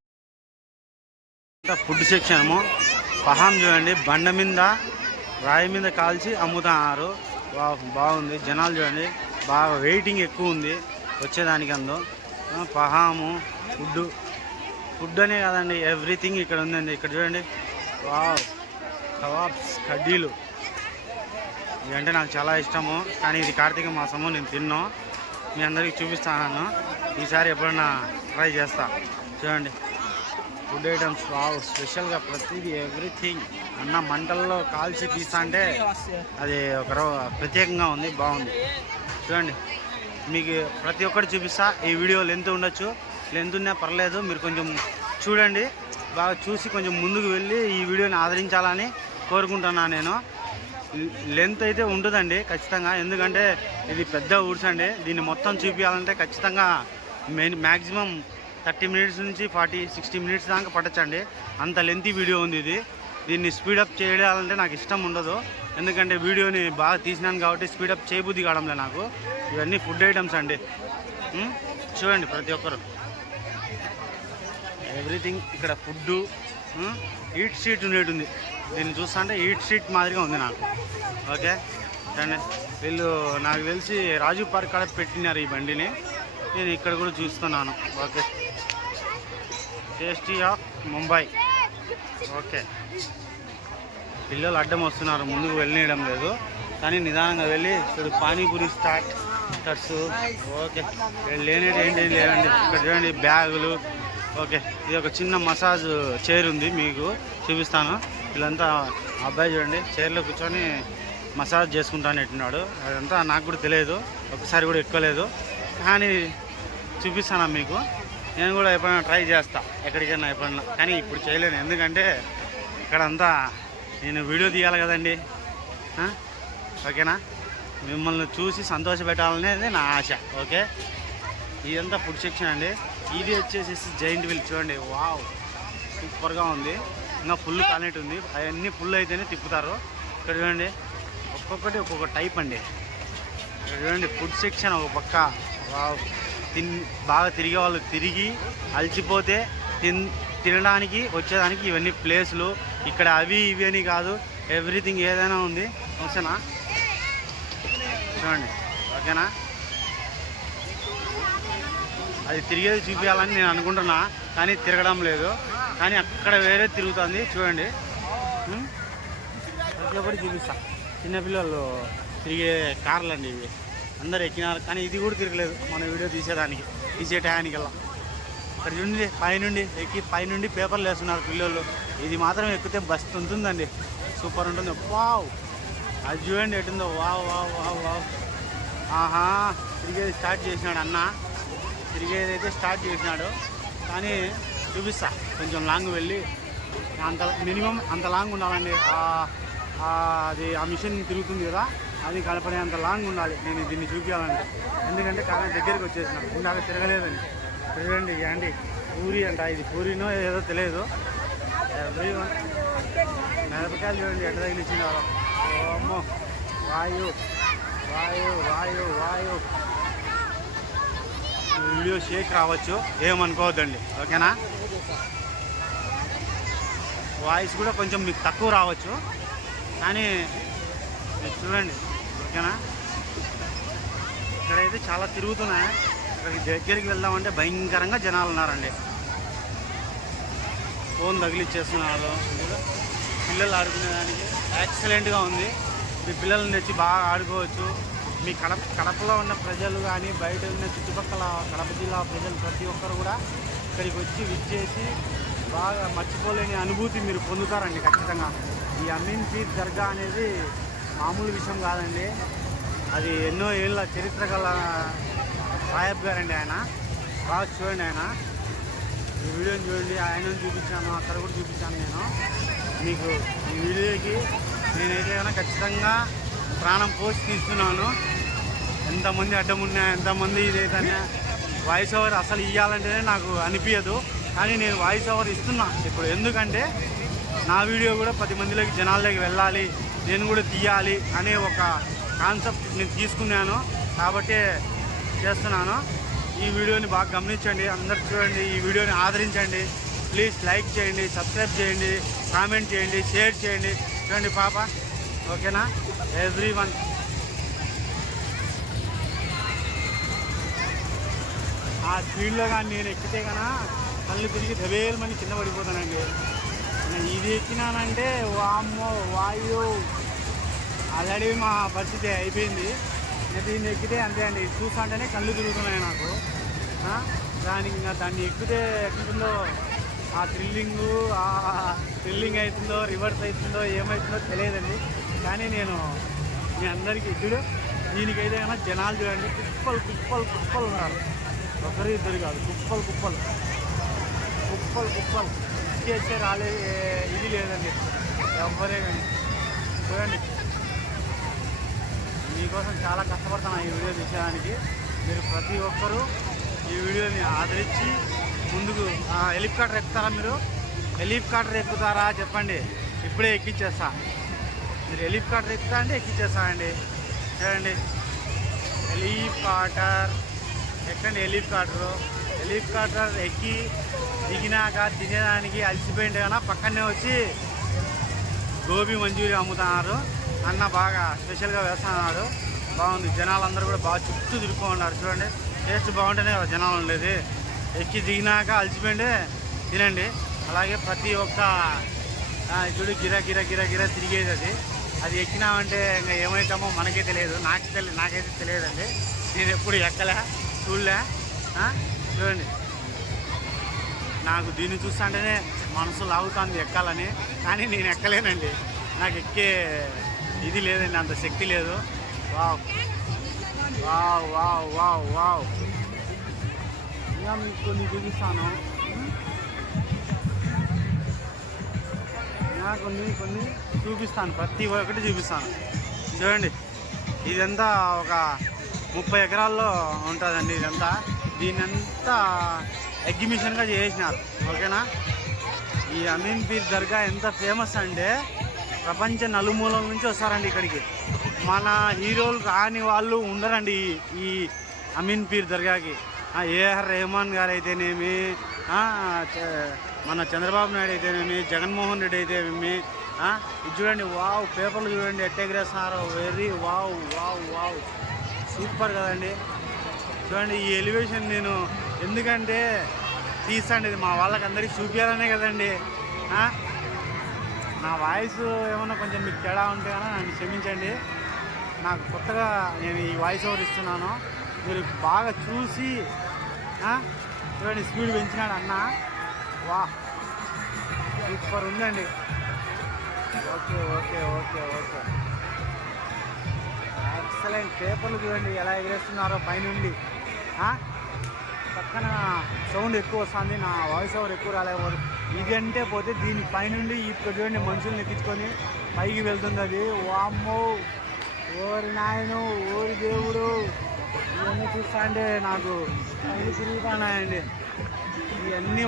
ఫుడ్ సెక్షను పహాం చూడండి, బండ మీద రాయి మీద కాల్చి అమ్ముతున్నారు. బాగుంది. జనాలు చూడండి బాగా వెయిటింగ్ ఎక్కువ ఉంది వచ్చేదానికి. అందు పహాము ఫుడ్ అనే కాదండి, ఎవ్రీథింగ్ ఇక్కడ ఉందండి. ఇక్కడ చూడండి వావ్ కబాబ్స్, కడ్డీలు ఇవంటే నాకు చాలా ఇష్టము, కానీ ఇది కార్తీక మాసము నేను తిన్నాను. మీ అందరికీ చూపిస్తాను, ఈసారి ఎప్పుడైనా ట్రై చేస్తా. చూడండి ఫుడ్ ఐటమ్స్ వావ్, స్పెషల్గా ప్రతిదీ ఎవ్రీథింగ్. అన్న మంటల్లో కాల్చి తీస్తా అంటే అది ఒక ప్రత్యేకంగా ఉంది, బాగుంది. చూడండి మీకు ప్రతి ఒక్కటి చూపిస్తా. ఈ వీడియో లెంత్ ఉండొచ్చు, లెంత్ ఉన్నా పర్లేదు, మీరు కొంచెం చూడండి, బాగా చూసి కొంచెం ముందుకు వెళ్ళి ఈ వీడియోని ఆదరించాలని కోరుకుంటున్నాను నేను. లెంత్ అయితే ఉంటుందండి ఖచ్చితంగా, ఎందుకంటే ఇది పెద్ద ఊడ్స్ అండి. దీన్ని మొత్తం చూపించాలంటే ఖచ్చితంగా మ్యాక్సిమం 30 మినిట్స్ నుంచి 40-60 మినిట్స్ దాకా పట్టచ్చండి, అంత లెంతీ వీడియో ఉంది ఇది. దీన్ని స్పీడప్ చేయాలంటే నాకు ఇష్టం ఉండదు, ఎందుకంటే వీడియోని బాగా తీసినాను కాబట్టి స్పీడప్ చేయబుద్ధి కావడంలే నాకు. ఇవన్నీ ఫుడ్ ఐటమ్స్ అండి. చూడండి ప్రతి ఒక్కరు ఎవ్రీథింగ్. ఇక్కడ ఫుడ్డు ఈట్ స్ట్రీట్ ఉండేటుంది, దీన్ని చూస్తా అంటే ఈట్ స్ట్రీట్ మాదిరిగా ఉంది నాకు. ఓకే అండి, వీళ్ళు నాకు తెలిసి రాజు పార్క్ కాడ పెట్టినారు ఈ బండిని, నేను ఇక్కడ కూడా చూస్తున్నాను. Okay tasty of Mumbai. Okay పిల్లలు అడ్డం వస్తున్నారు, ముందుకు వెళ్ళనీయడం లేదు, కానీ నిదానంగా వెళ్ళి ఇప్పుడు పానీపూరి స్టార్టర్స్. ఓకే లేనేది ఏంటి లేదండి. ఇక్కడ చూడండి బ్యాగులు. ఓకే ఇది ఒక చిన్న మసాజ్ చైర్ ఉంది, మీకు చూపిస్తాను. వీళ్ళంతా అబ్బాయి చూడండి చైర్లో కూర్చొని మసాజ్ చేసుకుంటాను ఎట్టున్నాడు, అదంతా నాకు కూడా తెలియదు, ఒకసారి కూడా ఎక్కలేదు, కానీ చూపిస్తాను మీకు. నేను కూడా ఎప్పుడైనా ట్రై చేస్తా ఎక్కడికైనా ఎప్పుడైనా, కానీ ఇప్పుడు చేయలేను, ఎందుకంటే ఇక్కడంతా నేను వీడియో తీయాలి కదండి. ఓకేనా, మిమ్మల్ని చూసి సంతోషపెట్టాలనేది నా ఆశ. ఓకే ఇదంతా ఫుడ్ సెక్షన్ అండి. ఇది వచ్చేసి జైంట్ వీల్ చూడండి, వావ్ సూపర్గా ఉంది. ఇంకా ఫుల్ కానెట్ ఉంది, అవన్నీ ఫుల్ అయితేనే తిప్పుతారు. ఇక్కడ చూడండి ఒక్కొక్కటి ఒక్కొక్క టైప్ అండి. ఇక్కడ చూడండి ఫుడ్ సెక్షన్ ఒక పక్క, వావ్ బాగా తిరిగే వాళ్ళు తిరిగి అలసిపోతే తినడానికి వచ్చేదానికి ఇవన్నీ ప్లేసులు. ఇక్కడ అవి ఇవి అని కాదు, ఎవ్రీథింగ్ ఏదైనా ఉంది. ఓకేనా చూడండి. ఓకేనా అది తిరిగేది చూపించాలని నేను అనుకుంటున్నా, కానీ తిరగడం లేదు, కానీ అక్కడ వేరే తిరుగుతుంది. చూడండి ప్రతి ఒక్కటి చూపిస్తా. చిన్నపిల్లలు తిరిగే కార్లు అండి ఇవి, అందరు ఎక్కినారు, కానీ ఇది కూడా తిరగలేదు మన వీడియో తీసే టయానికల్లా. ఇక్కడ చూడండి పైనుండి ఎక్కి పైనుండి పేపర్లు వేస్తున్నారు పిల్లలు. ఇది మాత్రం ఎక్కితే బస్ ఉంటుందండి, సూపర్ ఉంటుంది. వావ్ అది చూడండి ఎటుందో, వావ్ వావ్ వావ్ వావ్. ఆహా తిరిగేది స్టార్ట్ చేసినాడు అన్న, తిరిగేదైతే స్టార్ట్ చేసినాడు, కానీ చూపిస్తా కొంచెం లాంగ్ వెళ్ళి. అంత మినిమం అంత లాంగ్ ఉండాలండి, అది ఆ మిషన్ తిరుగుతుంది కదా, అది కలపడే అంత లాంగ్ ఉండాలి నేను దీన్ని చూపించాలంటే, ఎందుకంటే కానీ దగ్గరికి వచ్చేసిన ఇందాక తిరగలేదని. చూడండి అండి పూరి అంట, ఇది పూరినో ఏదో తెలియదు. మిరపకాయలు చూడండి ఎట్ట తగిలిచ్చినారో, ఓమ్మో వాయు వాయు వాయు వాయు. వీడియో షేక్ రావచ్చు, ఏమనుకోవద్దండి. ఓకేనా వాయిస్ కూడా కొంచెం మీకు తక్కువ రావచ్చు, కానీ మీరు చూడండి. ఓకేనా ఇక్కడైతే చాలా తిరుగుతున్నాయి, ఇక్కడికి దగ్గరికి వెళ్దామంటే భయంకరంగా జనాలు ఉన్నారండి. ఫోన్ తగిలిచ్చేస్తున్నారు. పిల్లలు ఆడుకునేదానికి ఎక్సలెంట్గా ఉంది, మీ పిల్లల్ని తెచ్చి బాగా ఆడుకోవచ్చు. మీ కడపలో ఉన్న ప్రజలు కానీ బయట ఉన్న చుట్టుపక్కల కడప జిల్లా ప్రజలు ప్రతి ఒక్కరు కూడా ఇక్కడికి వచ్చి విచ్చేసి బాగా మర్చిపోలేని అనుభూతి మీరు పొందుతారండి ఖచ్చితంగా. ఈ అమీన్ పీర్ దర్గా అనేది మామూలు విషయం కాదండి, అది ఎన్నో ఏళ్ళ చరిత్ర గల సాహెబ్ గారండి ఆయన. బాగా చూడండి ఆయన, ఈ వీడియోని చూడండి, ఆయనను చూపించాను, అక్కడ కూడా చూపించాను నేను మీకు. ఈ వీడియోకి నేనైతే కనుక ఖచ్చితంగా ప్రాణం పోసి తీస్తున్నాను. ఎంతమంది అడ్డమున్నా, ఎంతమంది ఇదైతే వాయిస్ ఓవర్ అసలు ఇవ్వాలంటేనే నాకు అనిపించదు, కానీ నేను వాయిస్ ఓవర్ ఇస్తున్నా ఇప్పుడు. ఎందుకంటే నా వీడియో కూడా 10 మందిలోకి జనాల్లోకి వెళ్ళాలి, నేను కూడా తీయాలి అనే ఒక కాన్సెప్ట్ నేను తీసుకున్నాను కాబట్టి చేస్తున్నాను. ఈ వీడియోని బాగా గమనించండి, అందరు చూడండి, ఈ వీడియోని ఆదరించండి. ప్లీజ్ లైక్ చేయండి, సబ్స్క్రైబ్ చేయండి, కామెంట్ చేయండి, షేర్ చేయండి. చూడండి పాప, ఓకేనా? ఎవ్రీ వన్ ఆ స్పీడ్లో కానీ నేను ఎక్కితే కన్నా కళ్ళు తిరిగి దవేలమని కింద పడిపోతానండి. ఇది ఎక్కినానంటే వామ్మో వాయు, ఆల్రెడీ మా పరిస్థితి అయిపోయింది. దీన్ని ఎక్కితే అంతే అండి, చూస్తుంటేనే కళ్ళు తిరుగుతున్నాయి నాకు. దానికి ఇంకా దాన్ని ఎక్కితే ఎక్కిందో ఆ థ్రిల్లింగ్ అవుతుందో రివర్స్ అవుతుందో ఏమవుతుందో తెలియదండి. కానీ నేను మీ అందరికీ చూడు, దీనికైతే కన్నా జనాలు చూడండి, కుప్పలు కుప్పలు కుప్పలు ఉన్నారు. ఒకరు ఇద్దరు కాదు, కుప్పలు కుప్పలు కుప్పలు కుప్పలు చేసే రాలే ఇది లేదండి ఎవరే కానీ. చూడండి, మీకోసం చాలా కష్టపడుతున్నాను ఈ వీడియో తీసేయడానికి. మీరు ప్రతి ఒక్కరూ ఈ వీడియోని ఆదరించి ముందుకు. హెలికాప్టర్ ఎక్కుతారా? మీరు హెలికాప్టర్ ఎక్కుతారా చెప్పండి, ఇప్పుడే ఎక్కిచ్చేస్తా. మీరు హెలికాప్టర్ ఎక్కుతా అంటే ఎక్కిచ్చేస్తా అండి. చూడండి, హెలికాప్టర్ ఎక్కండి. హెలికాప్టర్ ఎక్కి దిగినాక తినేదానికి అలసిపోయింటే కన్నా పక్కనే వచ్చి గోబీ మంచూరియా అమ్ముతున్నారు. అన్న బాగా స్పెషల్గా వేస్తున్నారు, బాగుంది. జనాలందరూ కూడా బాగా చుట్టూ తిరుగుతున్నారు. చూడండి, టేస్ట్ బాగుంటేనే కదా జనాలు ఉండేది. ఎక్కి దిగినాక అలసిపోయిండే తినండి. అలాగే ప్రతి ఒక్క చూడు గిరా గిరా గిరా గిరా తిరిగేది. అది ఎక్కినామంటే ఇంకా ఏమవుతామో మనకే తెలియదు, నాకైతే తెలియదండి. నేను ఎప్పుడు ఎక్కలే, చూడలే. చూడండి, నాకు దీన్ని చూస్తుంటేనే మనసు లాగుతుంది ఎక్కాలని, కానీ నేను ఎక్కలేనండి. నాకు ఎక్కే ఇది లేదండి, అంత శక్తి లేదు. Wow wow wow wow wow. ఇంకా మీకు కొన్ని చూపిస్తాను, కొన్ని చూపిస్తాను, ప్రతి ఒక్కటి చూపిస్తాను. చూడండి, ఇదంతా ఒక 30 ఎకరాల్లో ఉంటుందండి. ఇదంతా దీన్నంతా ఎగ్జిబిషన్గా చేసినారు, ఓకేనా? ఈ అమీన్ పీర్ దర్గా ఎంత ఫేమస్ అంటే ప్రపంచ నలుమూలల నుంచి వస్తారండి ఇక్కడికి. మన హీరోలు రాని వాళ్ళు ఉండరండి ఈ అమీన్ పీర్ దర్గాకి. ఏఆర్ రెహమాన్ గారు అయితేనేమి, మన చంద్రబాబు నాయుడు అయితేనేమి, జగన్మోహన్ రెడ్డి అయితేనేమి. ఇది చూడండి, వావ్, పేపర్లు చూడండి ఎట్టెగరేస్తున్నారు. Very wow wow wow, super కదండి. చూడండి, ఈ ఎలివేషన్ నేను ఎందుకంటే తీసండి, మా వాళ్ళకి అందరికీ చూపించాలనే కదండి. నా వాయిస్ ఏమన్నా కొంచెం మీకు తేడా ఉంటే కానీ నన్ను క్షమించండి. నాకు కొత్తగా నేను ఈ వాయిస్ ఓవర్ ఇస్తున్నాను, మీరు బాగా చూసి. చూడండి, స్పీడ్ పెంచినాడు అన్న. వా, సూపర్ ఉందండి. Okay okay okay okay, excellent. పేపర్లు చూడండి ఎలా ఎగరేస్తున్నారో పైనుండి. పక్కన సౌండ్ ఎక్కువ వస్తుంది, నా వాయిస్ ఓవర్ ఎక్కువ రాలేకపోతే. ఇది అంటే పోతే దీని పైనుండి ఇప్పుడు చూడండి మనుషుల్ని ఎక్కించుకొని పైకి వెళ్తుంది అది. వామ్మో, ఓరి నాయను, ఓరి దేవుడు, ఇవన్నీ చూస్తా అంటే నాకు పైకి తిరుగుతున్నాయండి ఇవన్నీ.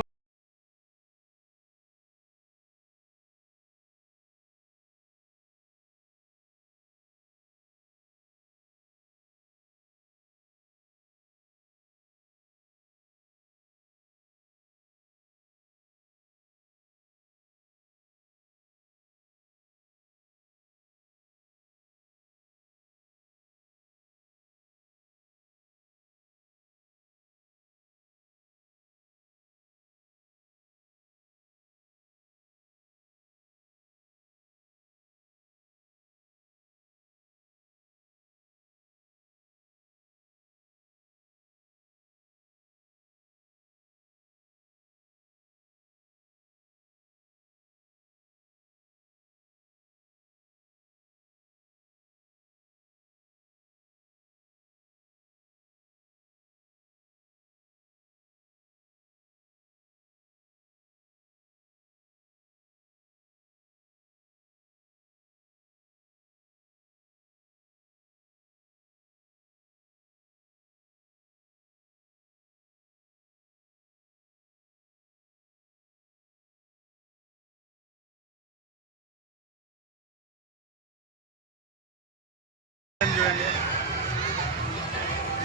చూడండి,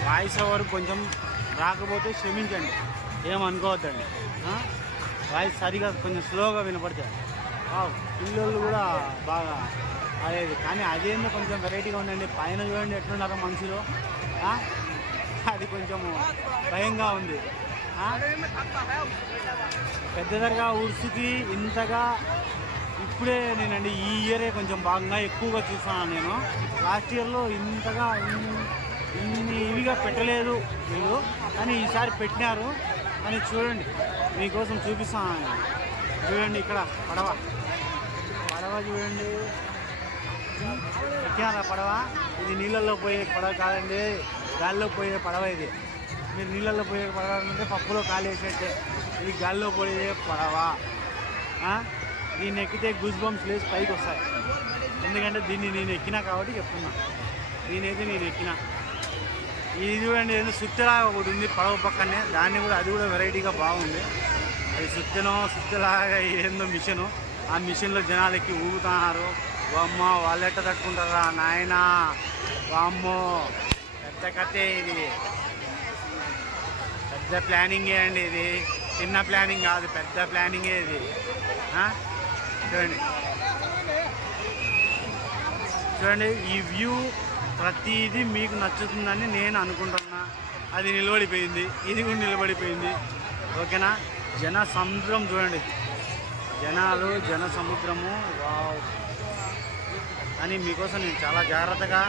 వాయిస్ ఓవర్ కొంచెం రాకపోతే క్షమించండి, ఏమనుకోవద్దండి. వాయిస్ సరిగా కొంచెం స్లోగా వినపడతాయి. పిల్లలు కూడా బాగా అదేది, కానీ అదేందో కొంచెం వెరైటీగా ఉందండి. పైన చూడండి ఎట్లున్నారో మనుషులు, అది కొంచెం భయంగా ఉంది. పెద్ద దర్గా ఉర్సుకి ఇంతగా ఇప్పుడే నేనండి ఈ ఇయరే కొంచెం బాగా ఎక్కువగా చూస్తున్నాను. నేను లాస్ట్ ఇయర్లో ఇంతగా ఇన్ని ఇవిగా పెట్టలేదు వీళ్ళు, కానీ ఈసారి పెట్టినారు. అని చూడండి, మీకోసం చూపిస్తాను. చూడండి ఇక్కడ పడవ చూడండి, ఎక్కినారా పడవ? ఇది నీళ్ళల్లో పోయే పడవ కాదండి, గాల్లో పోయే పడవ. ఇది మీరు నీళ్ళల్లో పోయే పడవ అంటే పప్పులో కాలు వేసేట్టే, ఇది గాల్లో పోయే పడవ. దీన్ని ఎక్కితే గూస్ బంప్స్ లేసి పైకి వస్తాయి. ఎందుకంటే దీన్ని నేను ఎక్కినా కాబట్టి చెప్తున్నా. దీనైతే నేను ఎక్కినా. ఇది చూడండి, ఏదో సుత్తెలాగా ఒకటి ఉంది పడవ పక్కనే, దాన్ని కూడా అది కూడా వెరైటీగా బాగుంది. అది సుత్తెలాగా ఏందో మిషను, ఆ మిషన్లో జనాలు ఎక్కి ఊగుతున్నారు. అమ్మ వాళ్ళు ఎట్ట తట్టుకుంటారా నాయనా, వామ్మో పెద్ద కథే ఇది, పెద్ద ప్లానింగే అండి ఇది. చిన్న ప్లానింగ్ కాదు, పెద్ద ప్లానింగే ఇది. చూడండి ఈ వ్యూ ప్రతిదీ మీకు నచ్చుతుందని నేను అనుకుంటున్నా. అది నిలబడిపోయింది, ఇది కూడా నిలబడిపోయింది. ఓకేనా? జన సముద్రం చూడండి, జనాలు, జన సముద్రము. వావ్! అని మీకోసం నేను చాలా జాగ్రత్తగా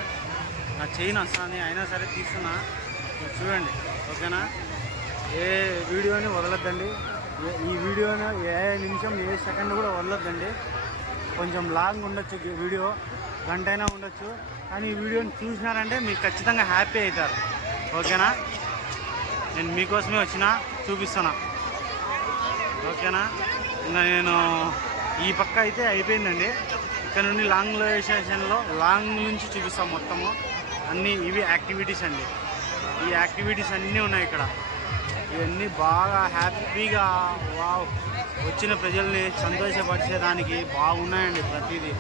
నా చైన్ వస్తాను, అయినా సరే తీస్తున్నా. చూడండి, ఓకేనా? ఏ వీడియోని వదలొద్దండి, ఈ వీడియోని ఏ నిమిషం ఏ సెకండ్ కూడా వదలొద్దండి. కొంచెం లాంగ్ ఉండొచ్చు వీడియో, గంట అయినా ఉండొచ్చు, కానీ ఈ వీడియోని చూసినారంటే మీరు ఖచ్చితంగా హ్యాపీ అవుతారు. ఓకేనా? నేను మీకోసమే వచ్చినా, చూపిస్తున్నా. ఓకేనా? ఇంకా నేను ఈ పక్క అయితే అయిపోయిందండి. ఇక్కడ నుండి లాంగ్ లొకేషన్లో లాంగ్ నుంచి చూపిస్తాం మొత్తము. అన్నీ ఇవి యాక్టివిటీస్ అండి, ఈ యాక్టివిటీస్ అన్నీ ఉన్నాయి ఇక్కడ. ఇవన్నీ బాగా హ్యాపీగా వచ్చిన ప్రజల్ని సంతోషపరిచేదానికి బాగున్నాయండి ప్రతిదీ.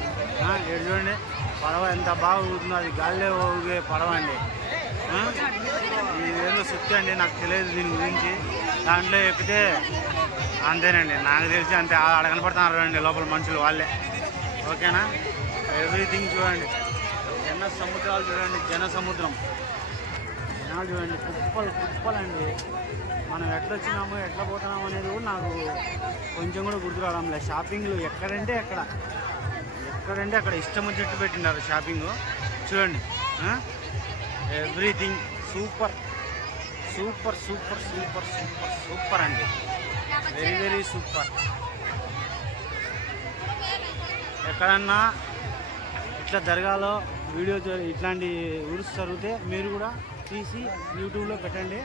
ఇక్కడ చూడండి పడవ ఎంత బాగా ఊగుతుందో, అది గాల్లో ఊగే పడవ అండి. ఇదేందో సుత్తి అండి, నాకు తెలియదు దీని గురించి. దాంట్లో ఎక్కితే అంతేనండి, నాకు తెలిసి అంతే. ఆడ కనపడుతున్నారు అండి లోపల మనుషులు వాళ్ళే. ఓకేనా? ఎవ్రీథింగ్ చూడండి, జన సముద్రాలు చూడండి, జన సముద్రం. జనాలు చూడండి, కుప్పలండి. మనం ఎట్లా వచ్చినాము ఎట్లా పోతున్నాము అనేది కూడా నాకు కొంచెం కూడా గుర్తు రావడం లేదు. షాపింగ్లు ఎక్కడంటే అక్కడ ఇష్టం వచ్చినట్టు పెట్టినారు షాపింగ్. చూడండి, everything super super super super super super అండి, వెరీ వెరీ సూపర్. ఎక్కడన్నా ఇట్లా దర్గాలో వీడియో ఇట్లాంటి ఊరుసు జరిగితే మీరు కూడా తీసి యూట్యూబ్లో పెట్టండి,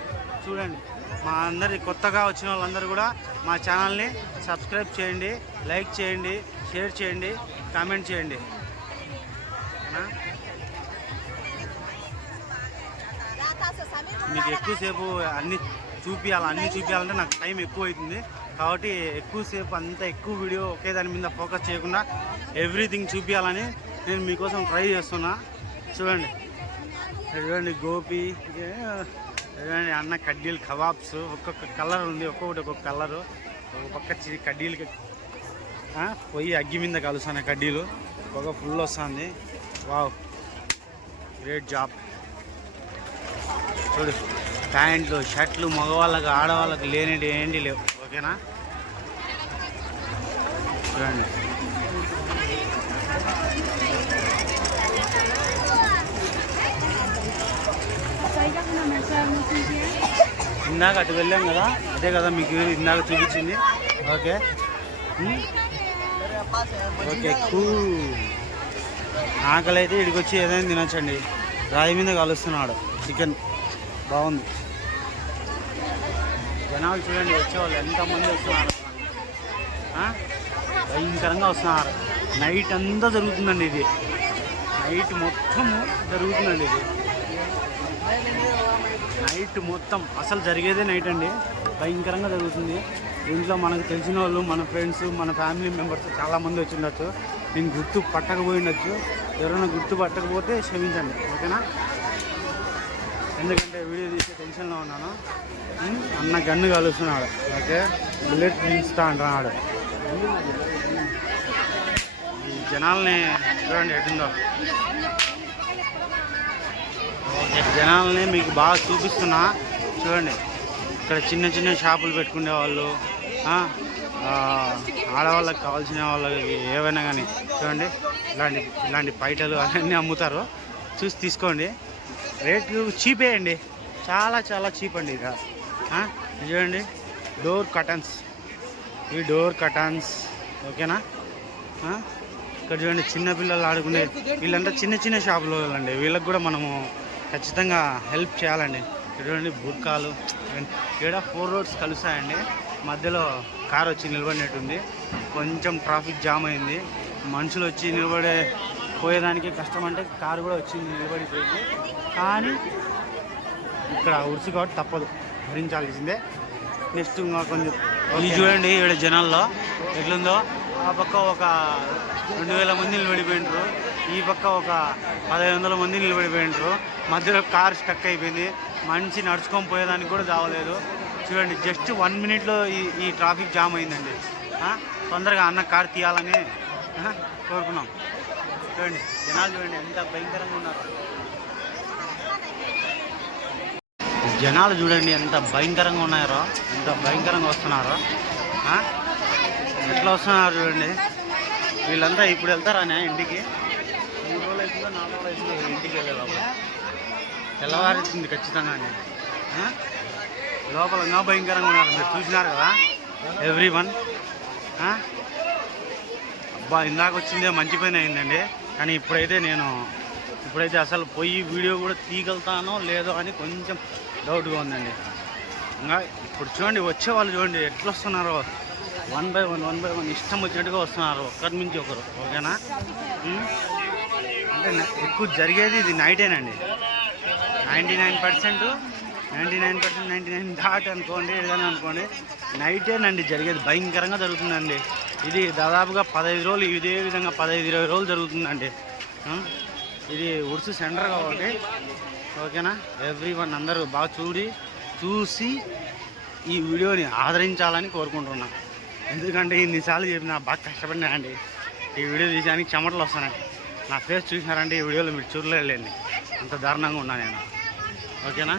చూడండి. మా అందరి కొత్తగా వచ్చిన వాళ్ళందరూ కూడా మా ఛానల్ని సబ్స్క్రైబ్ చేయండి, లైక్ చేయండి, షేర్ చేయండి, కామెంట్ చేయండి. మీకు ఎక్కువసేపు అన్నీ చూపించాలంటే నాకు టైం ఎక్కువ అవుతుంది. కాబట్టి ఎక్కువసేపు ఎక్కువ వీడియో ఒకే దాని మీద ఫోకస్ చేయకుండా ఎవ్రీథింగ్ చూపించాలని నేను మీకోసం ట్రై చేస్తున్నా. చూడండి గోపి, చూడండి అన్న కడ్డీలు కబాబ్స్. ఒక్కొక్క కలర్ ఉంది, ఒక్కొక్కటి ఒక్కొక్క కలరు. ఒక పక్క కడ్డీలకి పొయ్యి అగ్గి మీద కలుస్తాను, కడ్డీలు పొగ ఫుల్ వస్తుంది. Wow, great job. చూడు, ప్యాంట్లు షర్ట్లు మగవాళ్ళకి ఆడవాళ్ళకి లేనివి ఏంటి లేవు. ఓకేనా? చూడండి, ఇందాక అటు వెళ్ళాం కదా, అదే కదా మీకు ఇందాక చూపించింది. Okay okay cool. ఆకలి అయితే ఇక్కడికి వచ్చి ఏదైనా తినొచ్చండి. రాయి మీద కలుస్తున్నాడు చికెన్, బాగుంది. జనాలు చూడండి, వచ్చేవాళ్ళు ఎంతమంది వస్తున్నారు, భయంకరంగా వస్తున్నారు. నైట్ అంతా జరుగుతుందండి ఇది, నైట్ మొత్తం జరుగుతుందండి ఇది. నైట్ మొత్తం అసలు జరిగేదే నైట్ అండి, భయంకరంగా జరుగుతుంది. దీంట్లో మనకు తెలిసిన వాళ్ళు, మన ఫ్రెండ్స్, మన ఫ్యామిలీ మెంబర్స్ చాలామంది వచ్చి ఉండొచ్చు. నేను గుర్తు పట్టకపోయి ఉండొచ్చు. ఎవరైనా గుర్తుపట్టకపోతే క్షమించండి, ఓకేనా? ఎందుకంటే వీడియో తీసే టెన్షన్లో ఉన్నాను. అన్న గన్ను కలుస్తున్నాడు, ఓకే, బుల్లెట్ తీస్తా అంటున్నాడు. ఈ జనాల్ని చూడండి ఎటుందో. జనాల్ని మీకు బాగా చూపిస్తున్నా చూడండి. ఇక్కడ చిన్న చిన్న షాపులు పెట్టుకునే వాళ్ళు, ఆడవాళ్ళకి కావాల్సిన వాళ్ళకి ఏవైనా కానీ చూడండి, ఇలాంటి పైటలు అవన్నీ అమ్ముతారు. చూసి తీసుకోండి. రేట్లు చీపే అండి, చాలా చాలా చీప్ అండి. ఇక చూడండి, డోర్ కటన్స్, ఈ డోర్ కటన్స్, ఓకేనా? ఇక్కడ చూడండి చిన్నపిల్లలు ఆడుకునే, వీళ్ళంతా చిన్న చిన్న షాపులో అండి. వీళ్ళకి కూడా మనము ఖచ్చితంగా హెల్ప్ చేయాలండి. చూడండి బుర్కాలు, ఇక్కడ 4 రోడ్స్ కలుస్తాయండి. మధ్యలో కార్ వచ్చి నిలబడినట్టుంది. కొంచెం ట్రాఫిక్ జామ్ అయింది, మనుషులు వచ్చి పోయేదానికి కష్టం అంటే కారు కూడా వచ్చి నిలబడిపోయింది. కానీ ఇక్కడ ఉరుసు కాబట్టి తప్పదు, భరించాల్సిందే. నెక్స్ట్ ఇంకా కొంచెం ఇది చూడండి, ఇక్కడ జనాల్లో ఎట్లుందో. ఆ పక్క ఒక 2000 మంది నిలబడిపోయినారు, ఈ పక్క ఒక 1500 మంది నిలబడిపోయినారు. మధ్యలో కార్ స్టక్ అయిపోయింది, మనిషి నడుచుకొని పోయేదానికి కూడా దావలేదు. చూడండి, జస్ట్ 1 మినిట్లో ఈ ట్రాఫిక్ జామ్ అయిందండి. తొందరగా అన్న కార్ తీయాలని కోరుకున్నాం. చూడండి జనాలు చూడండి ఎంత భయంకరంగా ఉన్నారు. జనాలు చూడండి ఎంత భయంకరంగా ఉన్నారో, ఎంత భయంకరంగా వస్తున్నారో. ఎట్లా వస్తున్నారు చూడండి. వీళ్ళంతా ఇప్పుడు వెళ్తారా ఇంటికి? 3 రోజులు అవుతుందో 4 రోజులు అవుతుందో ఇంటికి వెళ్ళేలోపల. తెల్లవారుతుంది ఖచ్చితంగా అండి. లోపల ఇంకా భయంకరంగా ఉన్నారు, మీరు చూసినారు కదా ఎవ్రీవన్. అబ్బా, ఇందాక వచ్చిందే మంచి పని అయిందండి. కానీ ఇప్పుడైతే అసలు పోయి వీడియో కూడా తీయగలుగుతానో లేదో అని కొంచెం డౌట్గా ఉందండి. ఇంకా ఇప్పుడు చూడండి, వచ్చేవాళ్ళు చూడండి ఎట్లా వస్తున్నారో, 1 by 1 ఇష్టం వచ్చినట్టుగా వస్తున్నారు, ఒకరి నుంచి ఒకరు, ఓకేనా? అంటే ఎక్కువ జరిగేది ఇది నైటేనండి. 99% 99 దాట్ అనుకోండి, ఏదైనా అనుకోండి, నైటేనండి జరిగేది. భయంకరంగా జరుగుతుందండి. ఇది దాదాపుగా 15 రోజులు ఇదే విధంగా 15-20 రోజులు జరుగుతుందండి. ఇది ఉర్సు సెంటర్ కాబట్టి, ఓకేనా? ఎవ్రీవన్ అందరూ బాగా చూసి ఈ వీడియోని ఆదరించాలని కోరుకుంటున్నా. ఎందుకంటే ఇన్నిసార్లు చెప్పిన బాగా కష్టపడినా అండి. ఈ వీడియో తీసానికి చెమటలు వస్తానండి. నా ఫేస్ చూసినారంటే ఈ వీడియోలో మీరు చూడలేండి, అంత దారుణంగా ఉన్నా నేను, ఓకేనా?